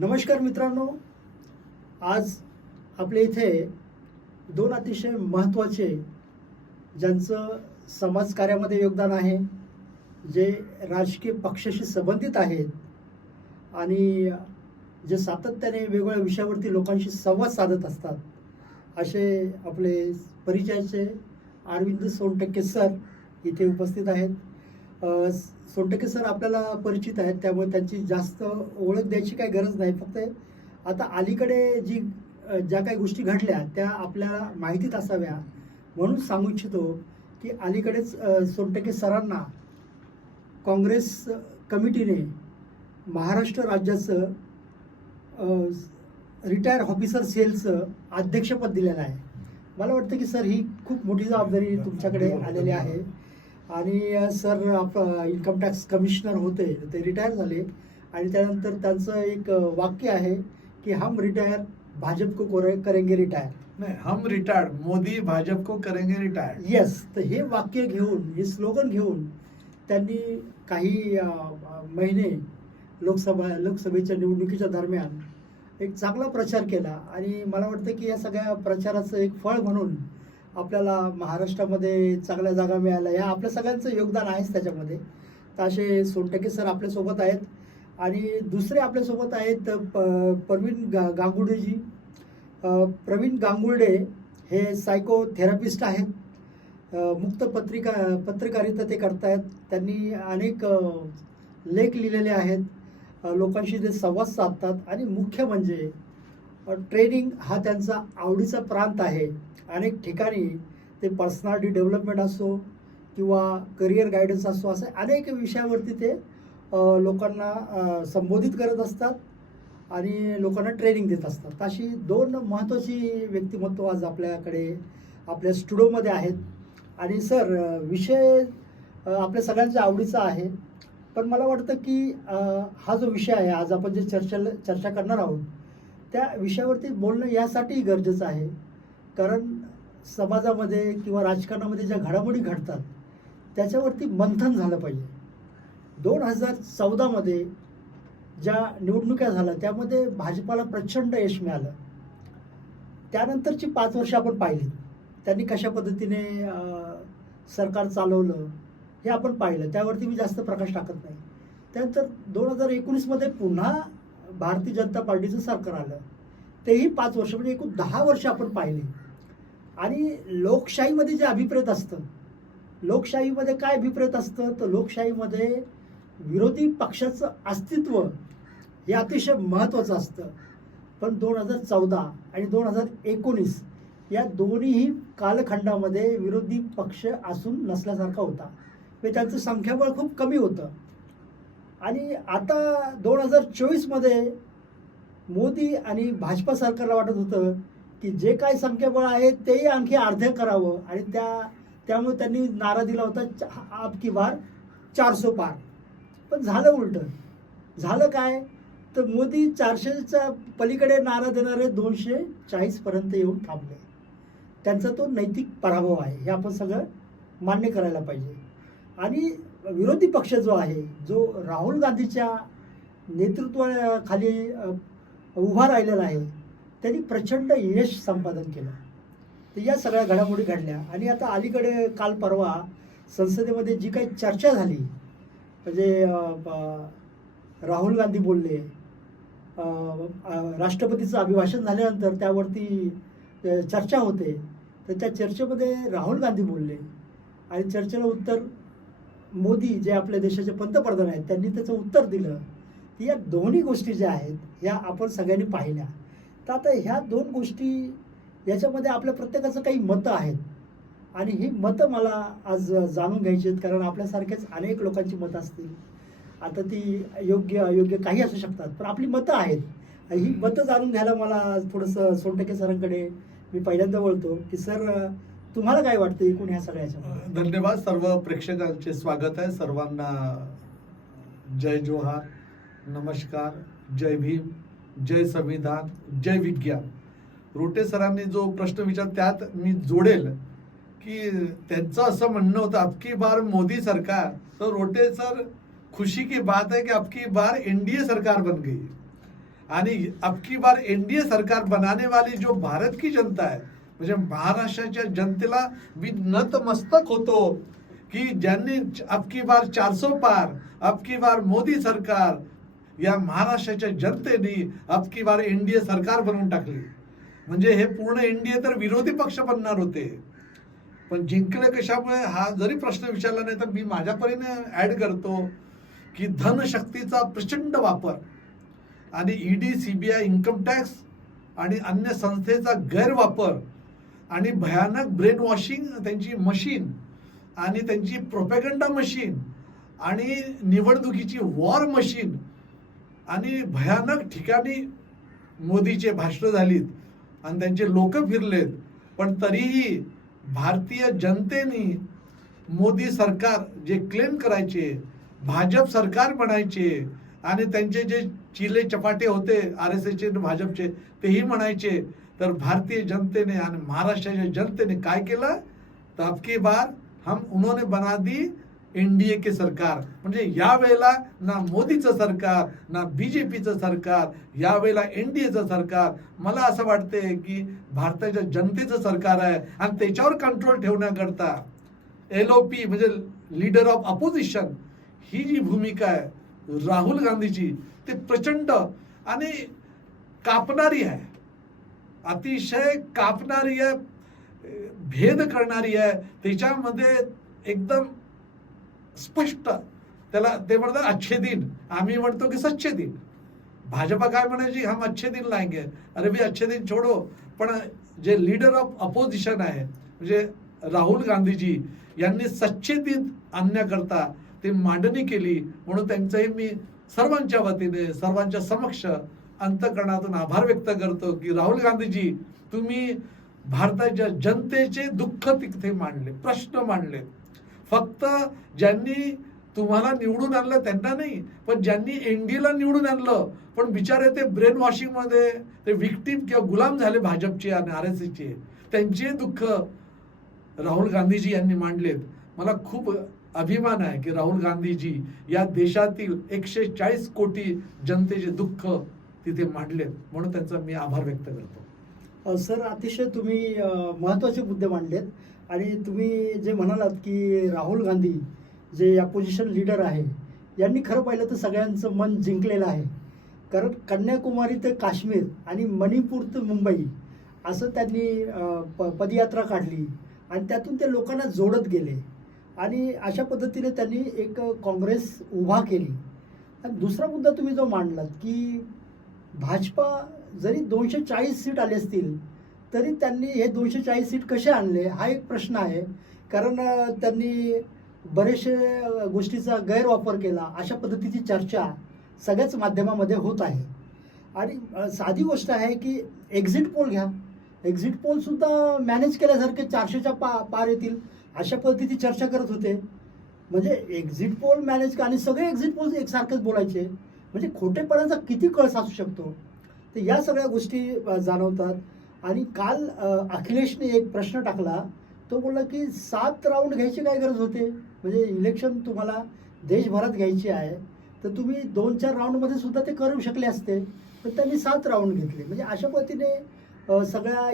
नमस्कार मित्रांनो, आज आपल्या इथे दोन अतिशय महत्त्वाचे ज्यांचं समाजकार्यामध्ये योगदान आहे, जे राजकीय पक्षाशी संबंधित आहेत आणि जे सातत्याने वेगवेगळ्या विषयावरती लोकांशी संवाद साधत असतात, असे आपले परिचयाचे अरविंद सोनटक्के सर इथे उपस्थित आहेत. सोनटक्के सर आपल्याला परिचित आहेत, त्यामुळे त्यांची जास्त ओळख द्यायची काही गरज नाही. फक्त आता अलीकडे ज्या काही गोष्टी घडल्या त्या आपल्याला माहितीत असाव्या म्हणून सांगू इच्छितो की अलीकडेच सोनटक्के सरांना काँग्रेस कमिटीने महाराष्ट्र राज्याचं रिटायर ऑफिसर सेलचं अध्यक्षपद दिलेलं आहे. मला वाटतं की सर ही खूप मोठी जबाबदारी तुमच्याकडे आलेली आहे. आणि सर इन्कम टॅक्स कमिशनर होते, ते रिटायर झाले आणि त्यानंतर त्यांचं एक वाक्य आहे की हम रिटायर भाजप को करेंगे रिटायर. नहीं, हम रिटायर्ड, मोदी भाजप को करेंगे रिटायर्ड. येस, तर हे वाक्य घेऊन, हे स्लोगन घेऊन त्यांनी काही महिने लोकसभेच्या निवडणुकीच्या दरम्यान एक चांगला प्रचार केला आणि मला वाटतं की या सगळ्या प्रचाराचं एक फळ म्हणून आपल्याला महाराष्ट्रामध्ये चांगल्या जागा मिळाल्या. या आपल्या सगळ्यांचं योगदान आहेच त्याच्यामध्ये. तर असे सोनटक्के सर आपल्यासोबत आहेत आणि दुसरे आपल्यासोबत आहेत गांगुर्डेजी. प्रवीण गांगुर्डे हे सायकोथेरपिस्ट आहेत. मुक्त पत्रकारिता ते करतायत. त्यांनी अनेक लेख लिहिलेले आहेत. लोकांशी ते संवाद साधतात आणि मुख्य म्हणजे ट्रेनिंग हा त्यांचा आवडीचा प्रांत आहे. अनेक ठिकाणी ते पर्सनॅलिटी डेव्हलपमेंट असो किंवा करिअर गायडन्स असो, असे अनेक विषयावरती ते लोकांना संबोधित करत असतात आणि लोकांना ट्रेनिंग देत असतात. अशी दोन महत्त्वाची व्यक्तिमत्व आज आपल्याकडे आपल्या स्टुडिओमध्ये आहेत. आणि सर, विषय आपल्या सगळ्यांच्या आवडीचा आहे, पण मला वाटतं की हा जो विषय आहे आज आपण जे चर्चा करणार आहोत त्या विषयावरती बोलणं यासाठी गरजेचं आहे, कारण समाजामध्ये किंवा राजकारणामध्ये ज्या घडामोडी घडतात त्याच्यावरती मंथन झालं पाहिजे. 2014मध्ये ज्या निवडणुका झाल्या त्यामध्ये भाजपाला प्रचंड यश मिळालं. त्यानंतरची 5 वर्ष आपण पाहिली, त्यांनी कशा पद्धतीने सरकार चालवलं हे आपण पाहिलं. त्यावरती मी जास्त प्रकाश टाकत नाही. त्यानंतर 2019मध्ये पुन्हा भारतीय जनता पार्टीचं सरकार आलं, तेही 5 वर्ष, म्हणजे एकूण 10 वर्ष आपण पाहिली. आणि लोकशाहीमध्ये जे अभिप्रेत असतं, लोकशाहीमध्ये काय अभिप्रेत असतं, तर लोकशाहीमध्ये विरोधी पक्षाचं अस्तित्व हे अतिशय महत्त्वाचं असतं. पण 2014 आणि 2019 या दोन्हीही कालखंडामध्ये विरोधी पक्ष असून नसल्यासारखा होता. म्हणजे त्यांचं संख्याबळ खूप कमी होतं. आणि आता 2024मध्ये मोदी आणि भाजपा सरकारला वाटत होतं की जे काय संख्याबळ आहे तेही आणखी अर्धे करावं आणि त्यामुळे त्यांनी नारा दिला होता अब की बार 400 पार. पण झालं उलटं. झालं काय, तर मोदी 400च्या पलीकडे नारा देणारे 240पर्यंत येऊन थांबले. त्यांचा तो नैतिक पराभव आहे, हे आपण सगळं मान्य करायला पाहिजे. आणि विरोधी पक्ष जो आहे, जो राहुल गांधीच्या नेतृत्वाखाली उभा राहिलेला आहे, त्यांनी प्रचंड यश संपादन केलं. तर या सगळ्या घडामोडी घडल्या. आणि आता अलीकडे काल परवा संसदेमध्ये जी काही चर्चा झाली, म्हणजे राहुल गांधी बोलले, राष्ट्रपतीचं अभिभाषण झाल्यानंतर त्यावरती चर्चा होते, तर त्या चर्चेमध्ये राहुल गांधी बोलले आणि चर्चेला उत्तर मोदी जे आपल्या देशाचे पंतप्रधान आहेत त्यांनी त्याचं उत्तर दिलं. या दोन्ही गोष्टी ज्या आहेत या आपण सगळ्यांनी पाहिल्या. तर आता ह्या दोन गोष्टी याच्यामध्ये आपल्या प्रत्येकाचं काही मतं आहेत आणि ही मतं मला आज जाणून घ्यायची आहेत, कारण आपल्यासारखेच अनेक लोकांची मतं असतील. आता ती योग्य अयोग्य काही असू शकतात, पण आपली मतं आहेत. ही मतं जाणून घ्यायला मला थोडंसं सोनटक्के सरांकडे मी पहिल्यांदा वळतो की सर, तुम्हाला काय वाटतं एकूण ह्या सगळ्याच्या? धन्यवाद. सर्व प्रेक्षकांचे स्वागत आहे. सर्वांना जय जोहार, नमस्कार, जय भीम, जय संविधान, जय विज्ञान. रोटे सरांनी जो प्रश्न विचार त्यात मी जोडेल की त्यांचं असं म्हणणं होतं अबकी बार मोदी सरकार. तर रोटे सर, खुशी की बात है कि अबकी बार एनडीए सरकार बन गई. आणि अब की बार एनडीए सरकार बनाने वाली जो भारत की जनता है, म्हणजे महाराष्ट्राच्या जनतेला मी नतमस्तक होतो की ज्यांनी अब की बार 400 पार, अब की बार मोदी सरकार, या महाराष्ट्राच्या जनतेने अब की बार एनडीए सरकार बनवून टाकली. म्हणजे हे पूर्ण एनडीए तर विरोधी पक्ष बनणार होते, पण जिंकले कशामुळे हा जरी प्रश्न विचारला नाही तर मी माझ्या परीने ऍड करतो की धनशक्तीचा प्रचंड वापर आणि ईडी, सीबीआय, इन्कम टॅक्स आणि अन्य संस्थेचा गैरवापर आणि भयानक ब्रेन वॉशिंग, त्यांची मशीन आणि त्यांची प्रोपॅगंडा मशीन आणि निवडणुकीची वॉर मशीन आणि भयानक ठिकाणी मोदीचे भाषणं झालीत आणि त्यांचे लोक फिरलेत, पण तरीही भारतीय जनतेने मोदी सरकार जे क्लेम करायचे, भाजप सरकार म्हणायचे आणि त्यांचे जे चिले चपाटे होते RSSचे भाजपचे तेही म्हणायचे, तर भारतीय जनतेने आणि महाराष्ट्राच्या जनतेने काय केलं, तर अब की बार हम उन्होंने बना दी एनडीए के सरकार. म्हणजे यावेळेला ना मोदीचं सरकार ना बीजेपीचं सरकार, यावेळेला एनडीएचं सरकार. मला असं वाटतंय की भारताच्या जनतेचं सरकार आहे आणि त्याच्यावर कंट्रोल ठेवण्याकरता LOP म्हणजे लीडर ऑफ अपोजिशन ही जी भूमिका आहे राहुल गांधीची, ते प्रचंड आणि कापणारी आहे, अतिशय कापणारी आहे, भेद करणारी आहे. त्याच्यामध्ये एकदम स्पष्ट त्याला ते म्हणतात अच्छे दिन, आम्ही म्हणतो की सच्चे दिन. भाजपा काय म्हणायची, हम अच्छे दिन लाएंगे. अरे भी अच्छे दिन छोडो, पण जे लीडर ऑफ अपोजिशन आहे म्हणजे राहुल गांधीजी यांनी सच्चे दिन आणण्याकरता ते मांडणी केली. म्हणून त्यांचंही मी सर्वांच्या वतीने सर्वांच्या समक्ष अंतःकरणातून आभार व्यक्त करतो की राहुल गांधीजी, तुम्ही भारताच्या जनतेचे दुःख तिथे मांडले, प्रश्न मांडले. फक्त ज्यांनी तुम्हाला निवडून आणलं त्यांना नाही, पण ज्यांनी एनडीएला निवडून आणलं पण बिचारे ते ब्रेन वॉशिंग मध्ये ते विक्टीम किंवा गुलाम झाले भाजपचे आणि RSSचे, त्यांचे दुःख राहुल गांधीजी यांनी मांडलेत. मला खूप अभिमान आहे की राहुल गांधीजी या देशातील 140 कोटी जनतेचे दुःख तिथे मांडलेत, म्हणून त्यांचा मी आभार व्यक्त करतो. सर, अतिशय तुम्ही महत्त्वाचे मुद्दे मांडलेत. आणि तुम्ही जे म्हणालात की राहुल गांधी जे अपोजिशन लीडर आहे यांनी खरं पाहिलं तर सगळ्यांचं मन जिंकलेलं आहे. कारण कन्याकुमारी ते काश्मीर आणि मणिपूर ते मुंबई असं त्यांनी पदयात्रा काढली आणि त्यातून ते लोकांना जोडत गेले आणि अशा पद्धतीने त्यांनी एक काँग्रेस उभा केली. आणि दुसरा मुद्दा तुम्ही जो मांडलात की भाजपा जरी 240 सीट आले असतील तरी त्यांनी हे 240 सीट कसे आणले हा एक प्रश्न आहे. कारण त्यांनी बरेचसे गोष्टीचा गैरवापर केला अशा पद्धतीची चर्चा सगळ्याच माध्यमामध्ये होत आहे. आणि साधी गोष्ट आहे की एक्झिट पोल घ्या, एक्झिट पोलसुद्धा मॅनेज केल्यासारखे 400च्या पार येतील अशा पद्धतीची चर्चा करत होते. म्हणजे एक्झिट पोल मॅनेज आणि सगळे एक्झिट पोल एकसारखेच बोलायचे, म्हणजे खोटेपणाचा किती कळस असू शकतो. तर या सगळ्या गोष्टी जाणवतात. आणि काल अखिलेशने एक प्रश्न टाकला, तो बोलला की 7 राऊंड घ्यायची काय गरज होते, म्हणजे इलेक्शन तुम्हाला देशभरात घ्यायची आहे तर तुम्ही 2-4 राऊंडमध्ये सुद्धा ते करू शकले असते, पण त्यांनी 7 राऊंड घेतले. म्हणजे अशा पद्धतीने सगळ्या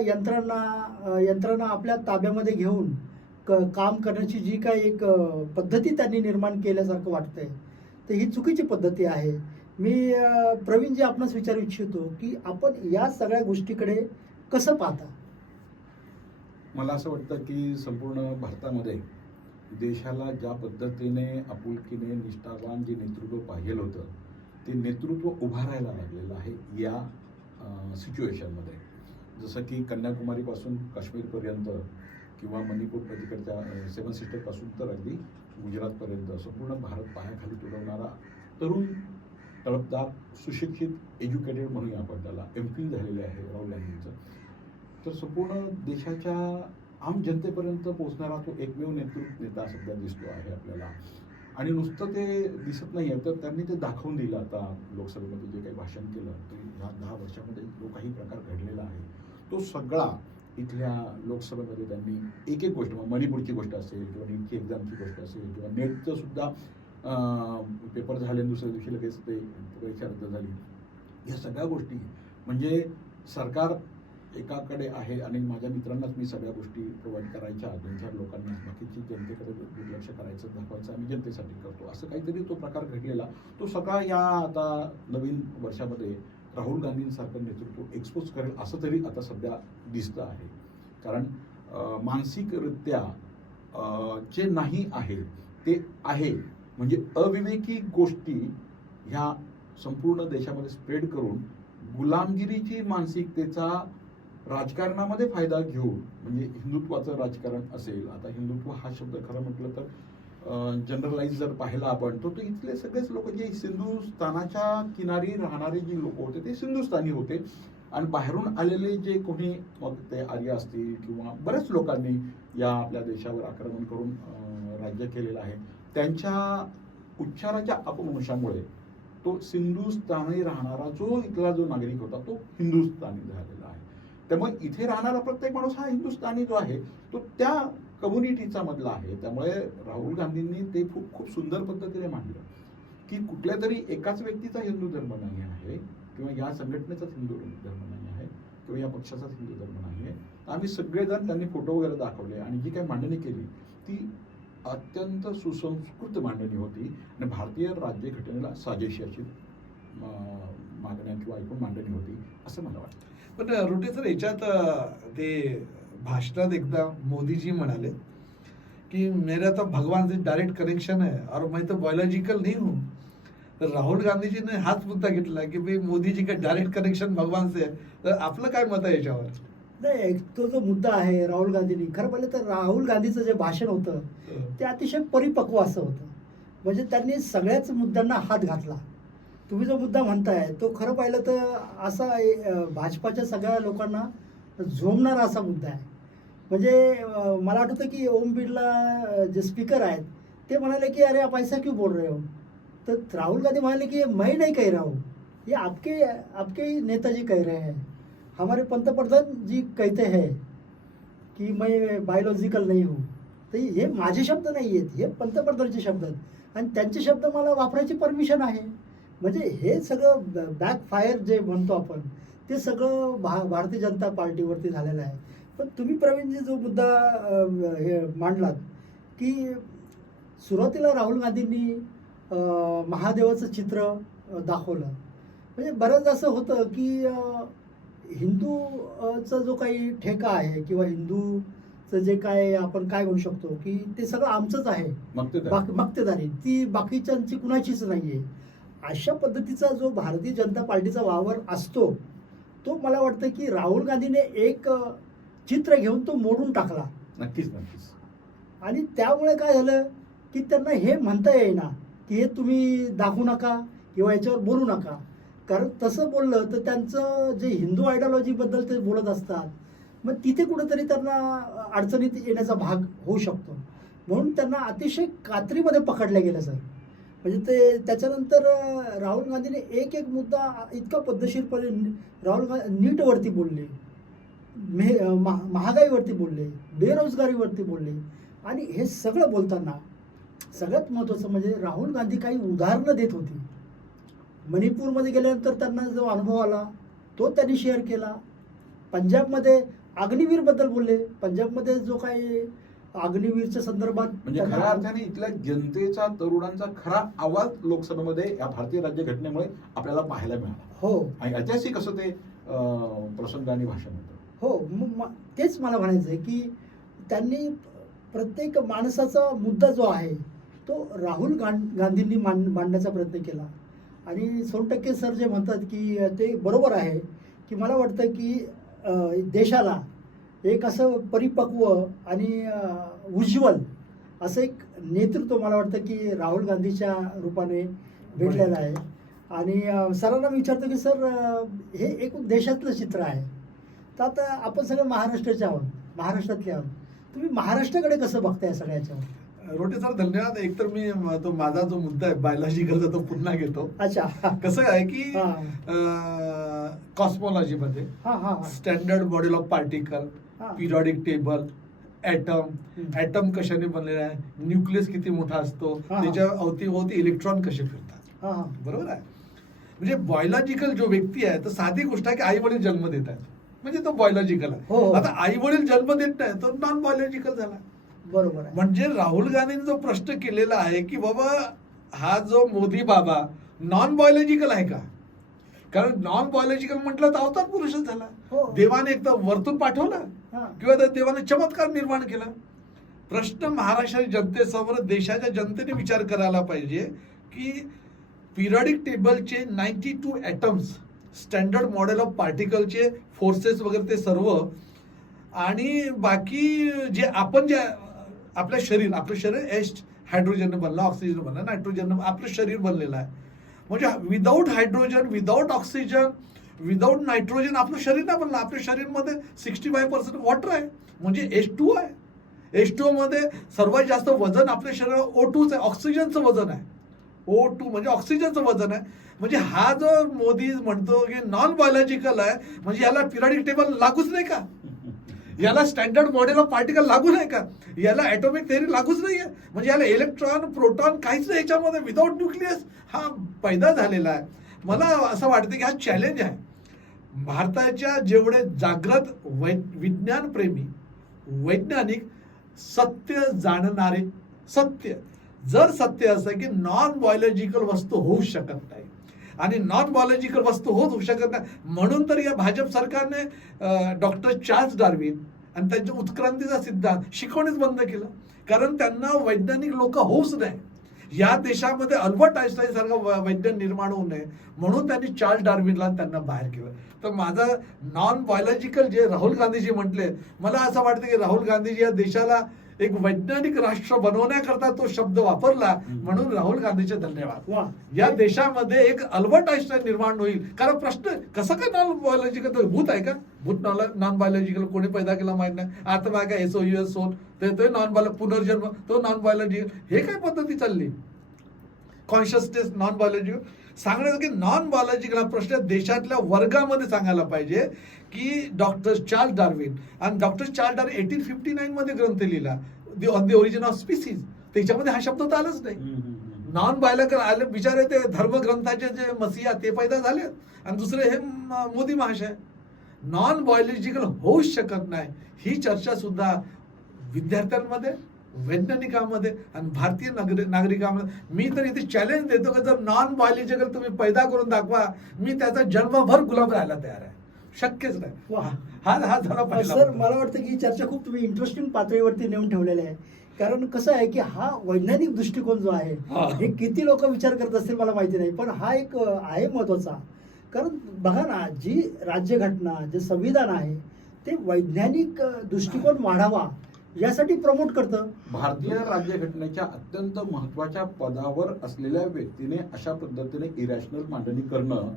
यंत्रणा आपल्या ताब्यामध्ये घेऊन काम करण्याची जी काही एक पद्धती त्यांनी निर्माण केल्यासारखं वाटतंय, तर ही चुकीची पद्धती आहे. मी प्रवीणजी आपणास विचारू इच्छितो की आपण या सगळ्या गोष्टीकडे कसं पाहता. मला असं वाटतं की संपूर्ण भारतामध्ये देशाला ज्या पद्धतीने आपुलकीने निष्ठावान जे नेतृत्व पाहिलं होतं ते नेतृत्व उभारायला लागलेलं आहे या सिच्युएशनमध्ये. जसं की कन्याकुमारीपासून काश्मीरपर्यंत किंवा मणिपूर तिकडच्या 7 सिस्टरपासून तर अगदी गुजरातपर्यंत संपूर्ण भारत पायाखाली तुडवणारा तरुण, तळपदार, सुशिक्षित, एज्युकेटेड म्हणूया आपण त्याला, MPhil झालेले आहे राहुल गांधींचं. तर संपूर्ण देशाच्या आम जनतेपर्यंत पोहोचणारा तो एकमेव नेता सध्या दिसतो आहे आपल्याला. आणि नुसतं ते दिसत नाही आहे, तर त्यांनी ते दाखवून दिलं. आता लोकसभेमध्ये जे काही भाषण केलं ते ह्या 10 वर्षामध्ये जो काही प्रकार घडलेला आहे तो सगळा इथल्या लोकसभेमध्ये त्यांनी एक एक गोष्ट, मणिपूरची गोष्ट असेल किंवा नीटची एक्झामची गोष्ट असेल किंवा नेटचं सुद्धा पेपर झाले दुसऱ्या दिवशी लगेच ते परीक्षा रद्द झाली, या सगळ्या गोष्टी म्हणजे सरकार एकाकडे आहे आणि माझ्या मित्रांनाच मी सगळ्या गोष्टी प्रोव्हाइड करायच्या, 2-4 लोकांना बाकीची जनतेकडे दुर्लक्ष करायचं, दाखवायचं आम्ही जनतेसाठी करतो, असं काहीतरी तो प्रकार घडलेला. तो सगळा या आता नवीन वर्षामध्ये राहुल गांधींसारखं नेतृत्व एक्सपोज करेल असं तरी आता सध्या दिसतं आहे. कारण मानसिकरित्या जे नाही आहे ते आहे, म्हणजे अविवेकी गोष्टी ह्या संपूर्ण देशामध्ये स्प्रेड करून गुलामगिरीची मानसिकतेचा राजकारणामध्ये फायदा घेऊन, म्हणजे हिंदुत्वाचं राजकारण असेल. आता हिंदुत्व हा शब्द खरं म्हटलं तर जनरलाइज जर पाहिला आपण तर इथले सगळेच लोक जे सिंधुस्थानाच्या किनारी राहणारे जे लोक होते ते सिंधुस्थानी होते आणि बाहेरून आलेले जे कोणी मग ते आर्य असतील किंवा बऱ्याच लोकांनी या आपल्या देशावर आक्रमण करून राज्य केलेलं आहे, त्यांच्या उच्चाराच्या अपभ्रंशामुळे तो सिंधुस्थानी राहणारा जो इथला जो नागरिक होता तो हिंदुस्थानी झालेला आहे. त्यामुळे इथे राहणारा प्रत्येक माणूस हा हिंदुस्थानी जो आहे तो त्या कम्युनिटीचा मधला आहे. त्यामुळे राहुल गांधींनी ते खूप खूप सुंदर पद्धतीने मांडलं की कुठल्या तरी एकाच व्यक्तीचा हिंदू धर्म नाही आहे किंवा या संघटनेचाच हिंदू धर्म नाही आहे किंवा या पक्षाचाच हिंदू धर्म नाही आहे. आम्ही सगळेजण त्यांनी फोटो वगैरे दाखवले आणि जी काही मांडणी केली ती अत्यंत सुसंस्कृत मांडणी होती आणि भारतीय राज्यघटनेला साजेशी अशी मागण्या किंवा ऐकून मांडणी होती असं मला वाटतं. पण रोटे सर, याच्यात ते भाषणात एकदा मोदीजी म्हणाले कि मेरा तो भगवान से डायरेक्ट कनेक्शन है और मैं तो बायोलॉजिकल नहीं हूँ. तर राहुल गांधीजी ने हाच मुद्दा घेतला की भाई मोदीजी का डायरेक्ट कनेक्शन भगवान से आहे. तर आपलं काय मत आहे याच्यावर? नाही, तो जो मुद्दा आहे राहुल गांधींनी, खरं पाहिलं तर राहुल गांधीचं जे भाषण होतं ते अतिशय परिपक्व असं होतं. म्हणजे त्यांनी सगळ्याच मुद्द्यांना हात घातला. तुम्ही जो मुद्दा म्हणताय तो खरं पाहिलं तर असा भाजपाच्या सगळ्या लोकांना झोमणारा असा मुद्दा आहे. म्हणजे मला आठवतं की ओम बिर्ला जे स्पीकर आहेत ते म्हणाले की अरे आप ऐसा क्यों बोल रहे हो. तर राहुल गांधी म्हणाले की मैं नहीं कह रहा हूँ, ये आपके ही नेताजी कह रहे हैं. हमारे पंतप्रधान जी कहते हैं की मैं बायोलॉजिकल नहीं हूँ. तर हे माझे शब्द नाही आहेत, हे पंतप्रधानचे शब्द आहेत आणि त्यांचे शब्द मला वापरायची परमिशन आहे. म्हणजे हे सगळं बॅकफायर जे म्हणतो आपण ते सगळं भारतीय जनता पार्टीवरती झालेलं आहे. पण तुम्ही प्रवीणजी जो मुद्दा हे मांडलात की सुरुवातीला राहुल गांधींनी महादेवाचं चित्र दाखवलं. म्हणजे बऱ्याच असं होतं की हिंदूचा जो काही ठेका आहे किंवा हिंदूचं जे काय आपण काय म्हणू शकतो की ते सगळं आमचंच आहे, मक्तेदारी ती बाकीच्यांची कुणाचीच नाही आहे. अशा पद्धतीचा जो भारतीय जनता पार्टीचा वावर असतो तो मला वाटतं की राहुल गांधीने एक चित्र घेऊन तो मोडून टाकला. नक्कीच नक्कीच. आणि त्यामुळे काय झालं की त्यांना हे म्हणता येईना की हे तुम्ही दाखवू नका किंवा याच्यावर बोलू नका. कारण तसं बोललं तर त्यांचं जे हिंदू आयडिओलॉजीबद्दल ते बोलत असतात, मग तिथे कुठेतरी त्यांना अडचणीत येण्याचा भाग होऊ शकतो. म्हणून त्यांना अतिशय कात्रीमध्ये पकडलं गेलं सर. म्हणजे ते त्याच्यानंतर राहुल गांधीने एक एक मुद्दा इतका पद्धतशीरपणे नीटवरती बोलले, महागाईवरती बोलले, बेरोजगारीवरती बोलले. आणि हे सगळं बोलताना सगळ्यात महत्त्वाचं म्हणजे राहुल गांधी काही उदाहरणं देत होती. मणिपूरमध्ये गेल्यानंतर त्यांना जो अनुभव आला तो त्यांनी शेअर केला. पंजाबमध्ये अग्निवीरबद्दल बोलले. पंजाबमध्ये जो काही अग्निवीरच्या संदर्भात म्हणजे खऱ्या अर्थाने इथल्या जनतेचा, तरुणांचा खरा आवाज लोकसभेमध्ये या भारतीय राज्यघटनेमुळे आपल्याला पाहायला मिळाला. हो, आणि ऐतिहासिक असं ते प्रसंगाने भाषण होतं. हो, तेच मला म्हणायचं आहे की त्यांनी प्रत्येक माणसाचा मुद्दा जो आहे तो राहुल गांधींनी मांडण्याचा प्रयत्न केला. आणि सोनटक्के सर जे म्हणतात की ते बरोबर आहे की मला वाटतं की देशाला एक असं परिपक्व आणि उज्ज्वल असं एक नेतृत्व मला वाटतं की राहुल गांधीच्या रूपाने भेटलेलं आहे. आणि सरांना मी विचारतो की सर हे एक देशातलं चित्र आहे, तर आता आपण सगळं महाराष्ट्राचे आहोत, महाराष्ट्रातले आहोत, तुम्ही महाराष्ट्राकडे कसं बघताय सगळ्याच्यावर? रोटे सर धन्यवाद. एकतर मी तो माझा जो मुद्दा आहे बायोलॉजिकलचा तो पुन्हा घेतो. अच्छा, कसं आहे की कॉस्मॉलॉजी मध्ये standard model of particle, periodic table, atom कशाने बनलेला आहे, न्यूक्लियस किती मोठा असतो, त्याच्या अवतीभोवती इलेक्ट्रॉन कसे फिरतात, बरोबर आहे. म्हणजे बायोलॉजिकल जो व्यक्ती आहे तर साधी गोष्ट आहे की आई वडील जन्म देत आहेत म्हणजे तो बायोलॉजिकल हो, आहे. हो. आता आई वडील जन्म देत नाही तो नॉन बायोलॉजिकल झाला. बरोबर आहे. म्हणजे राहुल गांधींनी जो प्रश्न केलेला आहे की बाबा हा जो मोदी बाबा नॉन बायोलॉजिकल आहे का? कारण नॉन बायोलॉजिकल म्हटलं तर अवतार पुरुषच झाला. हो. देवाने एकदा वरतून पाठवला हा. किंवा त्या देवाने चमत्कार निर्माण केला. प्रश्न महाराष्ट्राच्या जनतेसमोर देशाच्या जनतेने विचार करायला पाहिजे की पिरियडिक टेबलचे 92 ॲटम्स स्टँडर्ड मॉडेल ऑफ पार्टिकलचे फोर्सेस वगैरे ते सर्व आणि बाकी जे आपण जे आपलं शरीर एच हायड्रोजन बनलं, ऑक्सिजन बनलं, नायट्रोजन आपलं शरीर बनलेलं आहे. म्हणजे without hydrogen, without oxygen, without nitrogen आपलं शरीर नाही बनलं. आपल्या शरीरमध्ये 65% वॉटर आहे म्हणजे H2O आहे. H2O मध्ये सर्वात जास्त वजन आपल्या शरीरात O2च आहे, ऑक्सिजनचं वजन आहे. O2 म्हणजे ऑक्सिजनचं वजन आहे. म्हणजे हा जो मोदी म्हणतो की नॉन बायोलॉजिकल आहे म्हणजे याला पिरियडिक टेबल लागूच नाही का? याला स्टँडर्ड मॉडेल ऑफ पार्टिकल लागू नाही का? याला ॲटॉमिक थेअरी लागूच नाही आहे. म्हणजे याला इलेक्ट्रॉन, प्रोटॉन काहीच नाही याच्यामध्ये. विदाऊट न्यूक्लियस हा पैदा झालेला आहे. मला असं वाटतं की हा चॅलेंज आहे. भारताच्या जेवढे जागृत विज्ञानप्रेमी, वैज्ञानिक, सत्य जाणणारे, जर सत्य असं की नॉन बायोलॉजिकल वस्तू होऊ शकत नाही आणि नॉन बायोलॉजिकल वस्तू होऊ शकत नाही म्हणून तर या भाजप सरकारने डॉक्टर चार्ल्स डार्विन आणि त्यांच्या उत्क्रांतीचा सिद्धांत शिकवणेच बंद केलं. कारण त्यांना वैज्ञानिक लोक होऊच नाही. या देशामध्ये अल्बर्ट आइन्स्टाईन सारखा वैज्ञानिक निर्माण होऊ नये म्हणून त्यांनी चार्ल्स डार्विनला त्यांना बाहेर केलं. तर माझा नॉन बायोलॉजिकल जे राहुल गांधीजी म्हटले, मला असं वाटतं की राहुल गांधीजी या देशाला एक वैज्ञानिक राष्ट्र बनवण्याकरता तो शब्द वापरला म्हणून राहुल गांधीचे धन्यवाद. वा. या देशामध्ये एक अल्बर्ट आइन्स्टाईन निर्माण होईल. कारण प्रश्न कसं काय नॉन बायोलॉजिकल? भूत आहे का? भूत नॉन बायोलॉजिकल कोणी पैदा केला माहित नाही. आता बघा का SOUS सोल ते नॉन बायो पुनर्जन्म तो नॉन बायोलॉजिकल. हे काय पद्धती चालली? कॉन्शियसनेस नॉन बायोलॉजिकल सांगण्याचं की नॉन बायोलॉजिकल हा प्रश्न देशातल्या वर्गामध्ये सांगायला पाहिजे की डॉक्टर चार्ल्स डार्विन आणि डॉक्टर चार्ल्स डार्विन 1859 मध्ये ग्रंथ लिहिला on the origin of species. त्याच्यामध्ये हा शब्द तर आलाच नाही. नॉन बायोलॉजिकल आले बिचारे ते धर्मग्रंथाचे जे मसीहा ते पैदा झाले आणि दुसरे हे मोदी महाशय. नॉन बायोलॉजिकल होऊच शकत नाही ही चर्चा सुद्धा विद्यार्थ्यांमध्ये, वैज्ञानिकांमध्ये आणि भारतीय नागरिकांमध्ये. मी तर इथे चॅलेंज देतो की जर नॉन बायोलॉजिकल तुम्ही पैदा करून दाखवा, मी त्याचा जन्मभर गुलाम राहायला तयार आहे. शक्यच नाही. वा. हा झाला पहिला सर, मुद्दा. मला वाटतं की ही चर्चा खूप तुम्ही इंटरेस्टिंग पातळीवरती नेऊन ठेवलेली आहे. कारण कसं आहे की हा वैज्ञानिक दृष्टिकोन जो आहे हा. हे किती लोक विचार करत असतील मला माहिती नाही, पण हा एक आहे महत्वाचा. कारण बघा ना, जी राज्यघटना, जे संविधान आहे ते वैज्ञानिक दृष्टिकोन वाढावा यासाठी प्रमोट करतं. भारतीय राज्यघटनेच्या अत्यंत महत्वाच्या पदावर असलेल्या व्यक्तीने अशा पद्धतीने इरॅशनल मांडणी करणं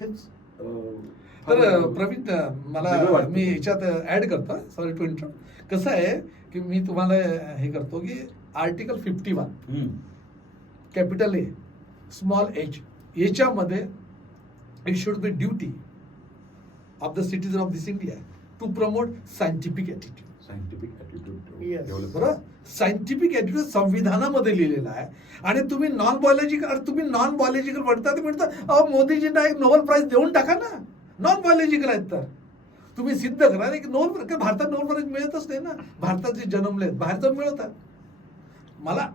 हेच तर प्रवीण मला वेगळं वाटतं. मी याच्यात ऍड करतो, सॉरी टू इंटरप्ट. कसं आहे की मी तुम्हाला हे करतो की article 51 capital A small H याच्यामध्ये it should be duty of the citizen of this India to promote scientific attitude. Scientific Yes. Attitude बरोबर. सायंटिफिक ॲटिट्यूड संविधानामध्ये लिहिलेला आहे आणि तुम्ही नॉन बायोलॉजिकल म्हणता मोदीजींना एक नोबेल प्राइज देऊन टाका ना. नॉन बायोलॉजिकल आहेत तर तुम्ही सिद्ध करा. एक नोबेल भारतात नोबेल प्राइज मिळतच नाही ना. भारतात जे जन्मलेत बाहेर जाऊन मिळवतात. मला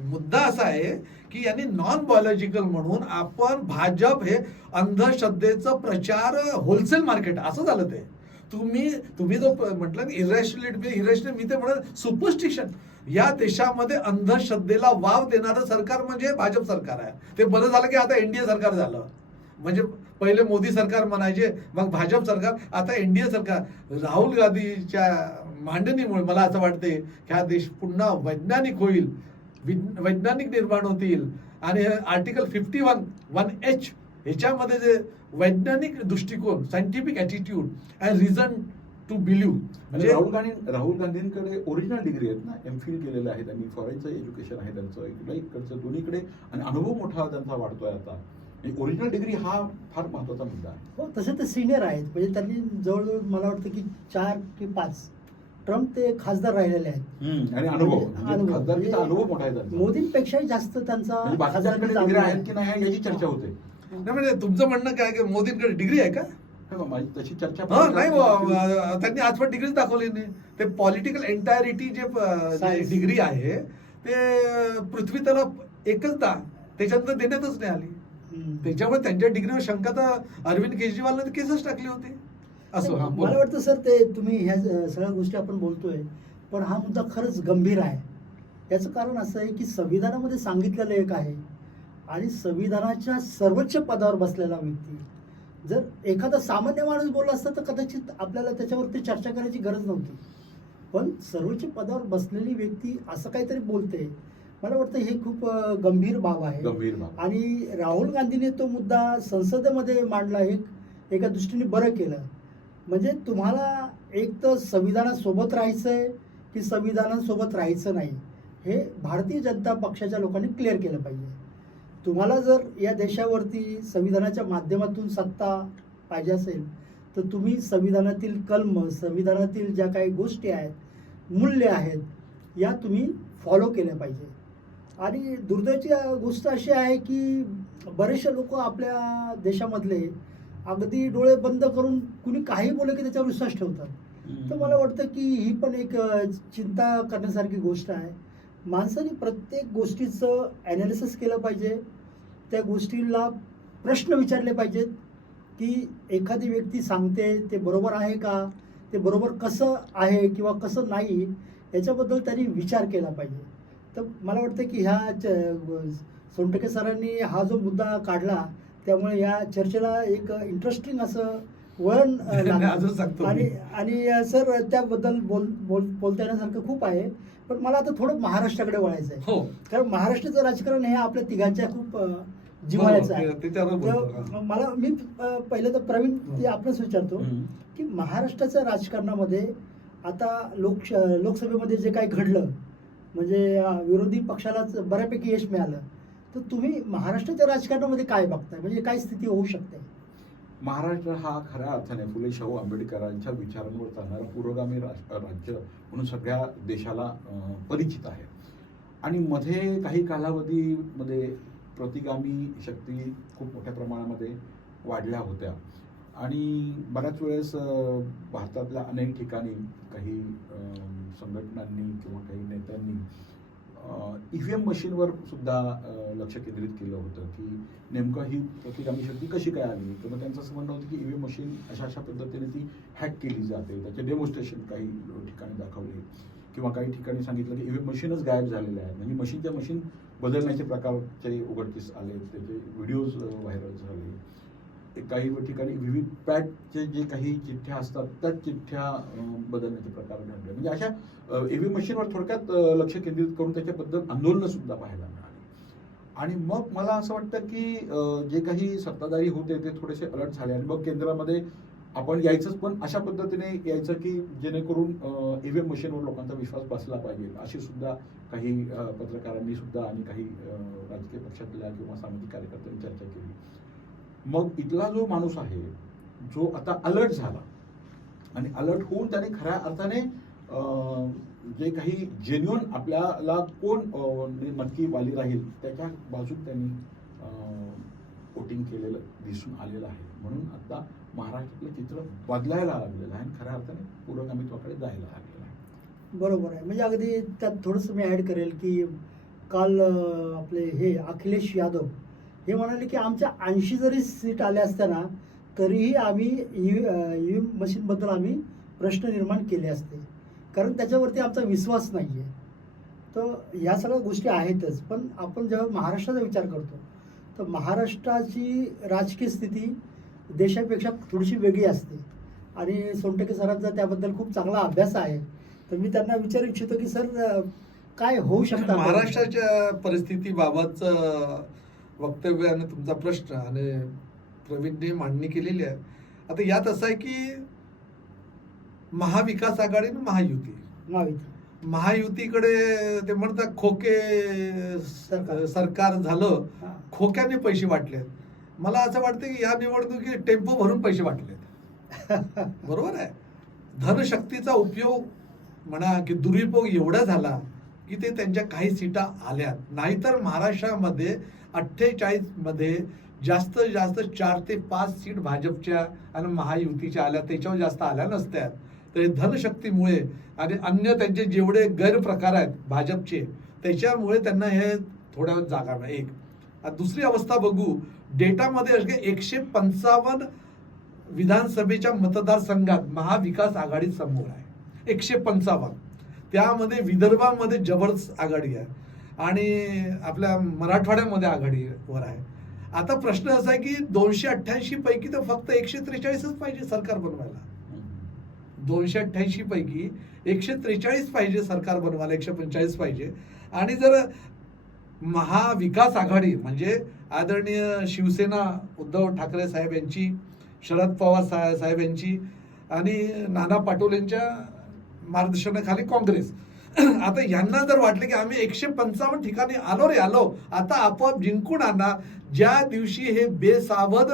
मुद्दा असा आहे की यांनी नॉन बायोलॉजिकल म्हणून आपण भाजप हे अंधश्रद्धेचं प्रचार होलसेल मार्केट असं झालं. ते तुम्ही जो म्हटलं इरॅशनल मी ते म्हणत सुपरस्टिशन. या देशामध्ये अंधश्रद्धेला वाव देणारं सरकार म्हणजे भाजप सरकार आहे. ते बरं झालं की आता एनडीए सरकार झालं. म्हणजे पहिले मोदी सरकार म्हणायचे, मग भाजप सरकार, आता एनडीए सरकार. राहुल गांधीच्या मांडणीमुळे मला असं वाटते की हा देश पुन्हा वैज्ञानिक होईल, वैज्ञानिक निर्माण होतील आणि आर्टिकल 51(1)H ह्याच्यामध्ये जे वैज्ञानिक दृष्टिकोन, scientific attitude and reason to believe. म्हणजे राहुल गांधींकडे ओरिजिनल डिग्री आहेत ना, MPhil केलेलं आहे त्यांनी, फॉरेनचं एज्युकेशन आहे त्यांचं, इकडचं दोन्हीकडे, आणि अनुभव मोठा त्यांचा वाढतोय आता. ओरिजिनल डिग्री हा फार महत्वाचा मुद्दा आहे. हो, तसे ते सिनियर आहेत. म्हणजे त्यांनी जवळजवळ मला वाटतं की 4 की 5 ट्रम्प ते खासदार राहिलेले आहेत. आणि अनुभव अनुभव. खासदारकीचा अनुभव मोठा आहे त्यांचा. मोदींपेक्षाही जास्त त्यांचा म्हणजे बाकीच्यांकडे डिग्री आहेत की नाही याची चर्चा होते. नाही म्हणजे तुमचं म्हणणं काय की मोदींकडे डिग्री आहे का? हे बघ, माझी तशी चर्चा नाही त्यांनी आजपर्यंत डिग्रीच दाखवली नाही. ते पॉलिटिकल एंटायरिटी जे Science. डिग्री आहे ते पृथ्वी त्याला एकच त्याच्यानंतर देण्यातच नाही आली. हम्म. त्याच्यामुळे त्यांच्या डिग्रीवर शंका तर अरविंद केजरीवालने केसच टाकली होती. असं हा बोला. मला वाटतं सर ते तुम्ही ह्या सगळ्या गोष्टी आपण बोलतोय, पण हा मुद्दा खरंच गंभीर आहे. याचं कारण असं आहे की संविधानामध्ये सांगितलेलं एक आहे आणि संविधानाच्या सर्वोच्च पदावर बसलेला व्यक्ती जर एखादा सामान्य माणूस बोलला असता तर कदाचित आपल्याला त्याच्यावरती चर्चा करायची गरज नव्हती. पण सर्वोच्च पदावर बसलेली व्यक्ती असं काहीतरी बोलते, मला वाटतं हे खूप गंभीर बाब आहे. गंभीर बाब. आणि राहुल गांधीने तो मुद्दा संसदेमध्ये मांडला, एका दृष्टीने बरं केलं. म्हणजे तुम्हाला एक तर संविधानासोबत राहायचंय की संविधानासोबत राहायचं नाही, हे भारतीय जनता पक्षाच्या लोकांनी क्लिअर केलं पाहिजे. तुम्हाला जर या देशावरती संविधानाच्या माध्यमातून सत्ता पाहिजे असेल तर तुम्ही संविधानातील कलम, संविधानातील ज्या काही गोष्टी आहेत, मूल्य आहेत, या तुम्ही फॉलो केल्या पाहिजे. आणि दुर्दैवाची गोष्ट अशी आहे की बरेचसे लोक आपल्या देशामधले अगदी डोळे बंद करून कुणी काही बोले की त्याच्यावर विश्वास ठेवतात. तर मला वाटतं की ही पण एक चिंता करण्यासारखी गोष्ट आहे. माणसाने प्रत्येक गोष्टीचं ॲनालिसिस केलं पाहिजे, त्या गोष्टीला प्रश्न विचारले पाहिजेत की एखादी व्यक्ती सांगते ते बरोबर आहे का, ते बरोबर कसं आहे किंवा कसं नाही, याच्याबद्दल त्यांनी विचार केला पाहिजे. तर मला वाटतं की सोनटके सरांनी हा जो मुद्दा काढला त्यामुळे या चर्चेला एक इंटरेस्टिंग असं वळण अजून सांगतो लागलं. मी. आणि सर त्याबद्दल बोलता येण्यासारखं खूप आहे. पण मला आता थोडं महाराष्ट्राकडे वळायचं आहे, हो कारण महाराष्ट्राचं राजकारण हे आपल्या तिघांच्या खूप जिव्हाळ्याचं आहे. त्याच्यावर बोलतो. तर मला मी पहिलं तर प्रवीण ते आपणच विचारतो हम्म. की महाराष्ट्राच्या राजकारणामध्ये आता लोकसभेमध्ये जे काही घडलं, म्हणजे विरोधी पक्षालाच बऱ्यापैकी यश मिळालं, तर तुम्ही महाराष्ट्राच्या राजकारणामध्ये काय बघताय, म्हणजे काय स्थिती होऊ शकते? महाराष्ट्र हा खऱ्या अर्थाने फुले शाहू आंबेडकरांच्या विचारांवर चालणारा पुरोगामी राज्य म्हणून सगळ्या देशाला परिचित आहे. आणि मध्ये काही कालावधीमध्ये प्रतिगामी शक्ती खूप मोठ्या प्रमाणामध्ये वाढल्या होत्या आणि बऱ्याच वेळेस भारतातल्या अनेक ठिकाणी काही संघटनांनी किंवा काही नेत्यांनी EVM मशीनवर सुद्धा लक्ष केंद्रित केलं होतं की नेमकं ही प्रतिगामी शक्ती कशी काय आली. तर मग त्यांचं असं म्हणणं होतं की EVM मशीन अशा पद्धतीने ती हॅक केली जाते, त्याचे डेमॉन्स्ट्रेशन काही ठिकाणी दाखवले किंवा काही ठिकाणी सांगितलं की EVM मशीनच गायब झालेले आहेत, म्हणजे मशीनच्या मशीन बदलण्याचे प्रकारचे उघडकीस आले, त्याचे व्हिडिओज व्हायरल झाले. काही ठिकाणी व्हीव्हीपॅटचे जे काही चिठ्ठ्या असतात त्या चिठ्ठ्या बदलण्याचे प्रकार घडले. म्हणजे अशा EVM मशीनवर थोडक्यात लक्ष केंद्रित करून त्याच्याबद्दल आंदोलनं सुद्धा पाहायला मिळाली. आणि मग मला असं वाटतं की जे काही सत्ताधारी होते ते थोडेसे अलर्ट झाले आणि मग केंद्रामध्ये आपण यायचंच, पण अशा पद्धतीने यायचं की जेणेकरून EVM मशीनवर लोकांचा विश्वास बसला पाहिजे, अशी सुद्धा काही पत्रकारांनी सुद्धा आणि काही राजकीय पक्षातल्या किंवा सामाजिक कार्यकर्त्यांनी चर्चा केली. मग इथला जो माणूस आहे जो आता अलर्ट झाला आणि अलर्ट होऊन त्याने खऱ्या अर्थाने जे काही जेन्युअन आपल्याला कोण नक्की वाली राहील त्याच्या बाजूत त्यांनी वोटिंग केलेलं दिसून आलेलं आहे. म्हणून आता महाराष्ट्रातलं चित्र बदलायला लागलेलं आहे आणि खऱ्या अर्थाने पुरोगामित्वाकडे जायला लागलेलं आहे. बरोबर आहे. म्हणजे अगदी त्यात थोडंसं मी ॲड करेल की काल आपले अखिलेश यादव हे म्हणाले की आमच्या 80 जरी सीट आल्या असत्या तरीही आम्ही EVM मशीनबद्दल आम्ही प्रश्न निर्माण केले असते, कारण त्याच्यावरती आमचा विश्वास नाही आहे. तर ह्या सगळ्या गोष्टी आहेतच. पण आपण जेव्हा महाराष्ट्राचा विचार करतो तर महाराष्ट्राची राजकीय स्थिती देशापेक्षा थोडीशी वेगळी असते आणि सोनटके सरांचा त्याबद्दल खूप चांगला अभ्यास आहे. तर मी त्यांना विचारू इच्छितो की सर काय होऊ शकतं महाराष्ट्राच्या परिस्थितीबाबतचं वक्तव्य आणि तुमचा प्रश्न आणि प्रवीणने मांडणी केलेली आहे. आता यात असं आहे की महाविकास आघाडी आणि महायुती, महायुतीकडे ते म्हणतात खोके सरकार झालं, खोक्याने पैसे वाटले. मला असं वाटतं की या निवडणुकीत टेम्पो भरून पैसे वाटलेत. बरोबर आहे. धनशक्तीचा उपयोग म्हणा की दुरुपयोग एवढा झाला की ते त्यांच्या काही सीटा आल्यात. नाहीतर महाराष्ट्रामध्ये 48 मध्ये जास्तीत जास्त 4 ते 5 सीट भाजपच्या आणि महायुतीच्या आल्या, त्याच्यावर जास्त आल्या नसत्या. तर हे धनशक्तीमुळे आणि अन्य त्यांचे जेवढे गैरप्रकार आहेत भाजपचे, त्याच्यामुळे त्यांना हे थोड्या जागा नाही. एक आता दुसरी अवस्था बघू, डेटामध्ये 155 विधानसभेच्या मतदारसंघात महाविकास आघाडी समोर आहे. 155. त्यामध्ये विदर्भामध्ये जबरदस्त आघाडी आहे आणि आपल्या मराठवाड्यामध्ये आघाडीवर आहे. आता प्रश्न असा आहे की 288 पैकी तर फक्त 143च पाहिजे सरकार बनवायला. 288 पैकी 143 पाहिजे सरकार बनवायला, 145 पाहिजे. आणि जर महाविकास आघाडी म्हणजे आदरणीय शिवसेना उद्धव ठाकरे साहेब यांची, शरद पवार साहेब यांची आणि नाना पाटोलेंच्या मार्गदर्शनाखाली काँग्रेस, आता यांना जर वाटलं की आम्ही 155 ठिकाणी आलो, आता आपोआप जिंकून आणणार. ज्या दिवशी हे बेसावध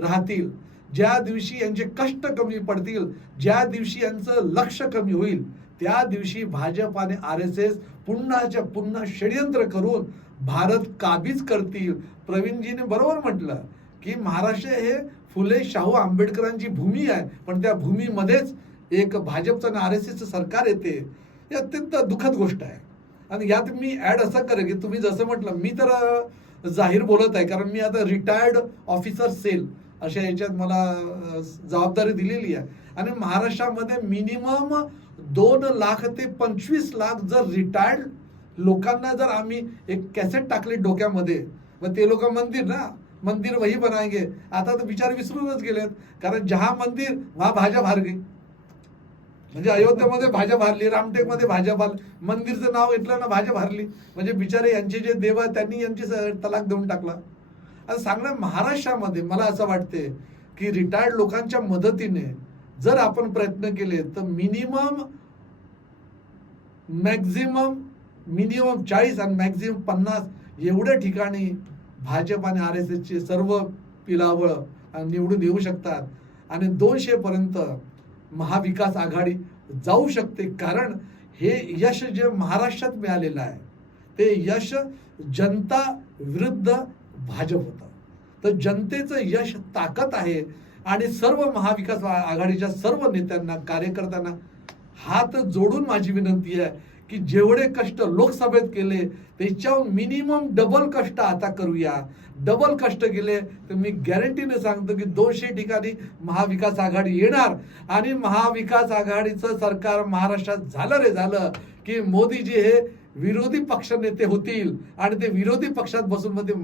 राहतील, ज्या दिवशी यांचे कष्ट कमी पडतील, ज्या दिवशी यांचं लक्ष कमी होईल, त्या दिवशी भाजप आणि RSS पुन्हाच्या पुन्हा षडयंत्र करून भारत काबीज करतील. प्रवीणजीने बरोबर म्हटलं की महाराष्ट्र हे फुले शाहू आंबेडकरांची भूमी आहे, पण त्या भूमीमध्येच एक भाजपचं आणि RSSचं सरकार येते. ही अत्यंत दुःखद गोष्ट आहे. आणि यात मी ॲड असं करेन की तुम्ही जसं म्हटलं, मी तर जाहीर बोलत आहे कारण मी आता रिटायर्ड ऑफिसर सेल अशा याच्यात मला जबाबदारी दिलेली आहे. आणि महाराष्ट्रामध्ये मिनिमम 2 लाख ते 25 लाख जर रिटायर्ड लोकांना जर आम्ही एक कॅसेट टाकली डोक्यामध्ये, मग ते लोक मंदिर वही बनाएंगे. आता तर विचार विसरूनच गेलेत, कारण जहा मंदिर वहा भाजप हार गई. म्हणजे अयोध्येमध्ये भाजप हारली, रामटेकमध्ये भाजप हारली, मंदिरचं नाव घेतलं ना भाजप हारली. म्हणजे बिचारे यांचे जे देव आहेत त्यांनी यांची तलाक देऊन टाकला. आता सांगणं महाराष्ट्रामध्ये मला असं वाटते की रिटायर्ड लोकांच्या मदतीने जर आपण प्रयत्न केले तर मिनिमम 40 आणि मॅक्झिमम 50 एवढ्या ठिकाणी भाजप आणि RSSचे सर्व पिलावळ निवडून येऊ शकतात आणि 200 पर्यंत महाविकास आघाडी जाऊ शकते. कारण हे यश जे महाराष्ट्रात मिळालेलं आहे ते यश जनता विरुद्ध भाजप होतं. तर जनतेचं यश ताकद आहे आणि सर्व महाविकास आघाडीच्या सर्व नेत्यांना, कार्यकर्त्यांना हात जोडून माझी विनंती आहे की जेवढे कष्ट लोकसभेत केले त्याच्याहून मिनिमम डबल कष्ट आता करूया. डबल कष्ट केले तर मी गॅरंटीने सांगतो की 200 ठिकाणी महाविकास आघाडी येणार आणि महाविकास आघाडीचं सरकार महाराष्ट्रात झालं की मोदीजी हे विरोधी पक्ष नेते होतील आणि ते विरोधी पक्षात बसून मध्ये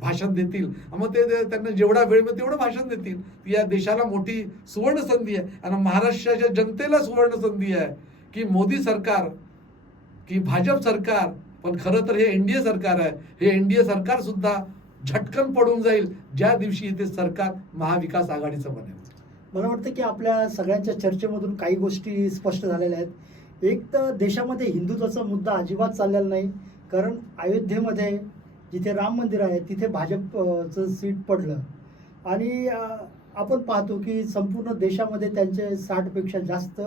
भाषण देतील. मग ते त्यांना जेवढा वेळ मिळेल तेवढं भाषण देतील. या देशाला मोठी सुवर्ण संधी आहे आणि महाराष्ट्राच्या जनतेला सुवर्ण संधी आहे की मोदी सरकार की भाजप सरकार, पण खरं तर हे NDA सरकार आहे. हे NDA सरकार सुद्धा झटकन पडून जाईल ज्या दिवशी इथे सरकार महाविकास आघाडीचं बनेल. मला वाटतं की आपल्या सगळ्यांच्या चर्चेमधून काही गोष्टी स्पष्ट झालेल्या आहेत. एक तर देशामध्ये हिंदुत्वाचा मुद्दा अजिबात चाललेला नाही, कारण अयोध्येमध्ये जिथे राम मंदिर आहे तिथे भाजपचं सीट पडलं आणि आपण पाहतो की संपूर्ण देशामध्ये त्यांचे 60पेक्षा जास्त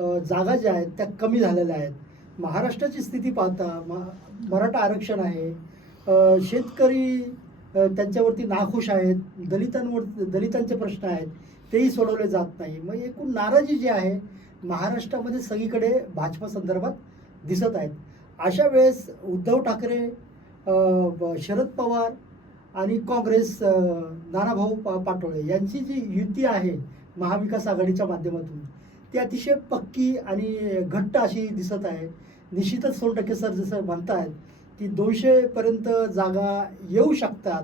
जागा ज्या आहेत त्या कमी झालेल्या आहेत. महाराष्ट्राची स्थिती पाहता मराठा आरक्षण आहे, शेतकरी त्यांच्यावरती नाखुश आहेत, दलितांचे प्रश्न आहेत तेही सोडवले जात नाही. मग एकूण नाराजी जी आहे महाराष्ट्रामध्ये सगळीकडे भाजपा संदर्भात दिसत आहेत. अशा वेळेस उद्धव ठाकरे, शरद पवार आणि काँग्रेस, नानाभाऊ पाटोळे यांची जी युती आहे महाविकास आघाडीच्या माध्यमातून ती अतिशय पक्की आणि घट्ट अशी दिसत आहे. निश्चितच सोनटक्के सर जसं म्हणतात की 200पर्यंत जागा येऊ शकतात,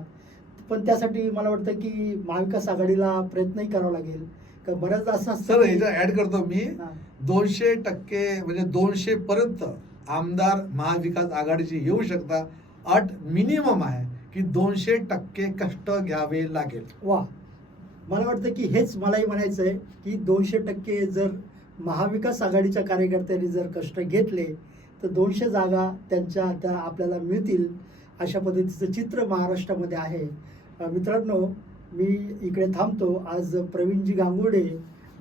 पण त्यासाठी मला वाटतं की महाविकास आघाडीला प्रयत्नही करावा लागेल. का बऱ्याचदा असं सर ह्याचा ऍड करतो मी, 200% म्हणजे 200 पर्यंत आमदार महाविकास आघाडीचे येऊ शकतात. अट मिनिमम आहे की 200% कष्ट घ्यावे लागेल. वा, मला वाटतं की हेच मलाही म्हणायचं आहे की 200% जर महाविकास आघाडीच्या कार्यकर्त्यांनी जर कष्ट घेतले तर 200 जागा त्यांच्या त्या आपल्याला मिळतील. अशा पद्धतीचं चित्र महाराष्ट्रामध्ये आहे. मित्रांनो, मी इकडे थांबतो. आज प्रवीणजी गांगुर्डे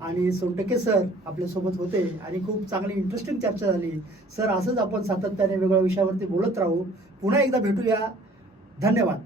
आणि सोनटक्के सर आपल्यासोबत होते आणि खूप चांगली इंटरेस्टिंग चर्चा झाली. सर, असंच आपण सातत्याने वेगवेगळ्या विषयावरती बोलत राहू. पुन्हा एकदा भेटूया. धन्यवाद.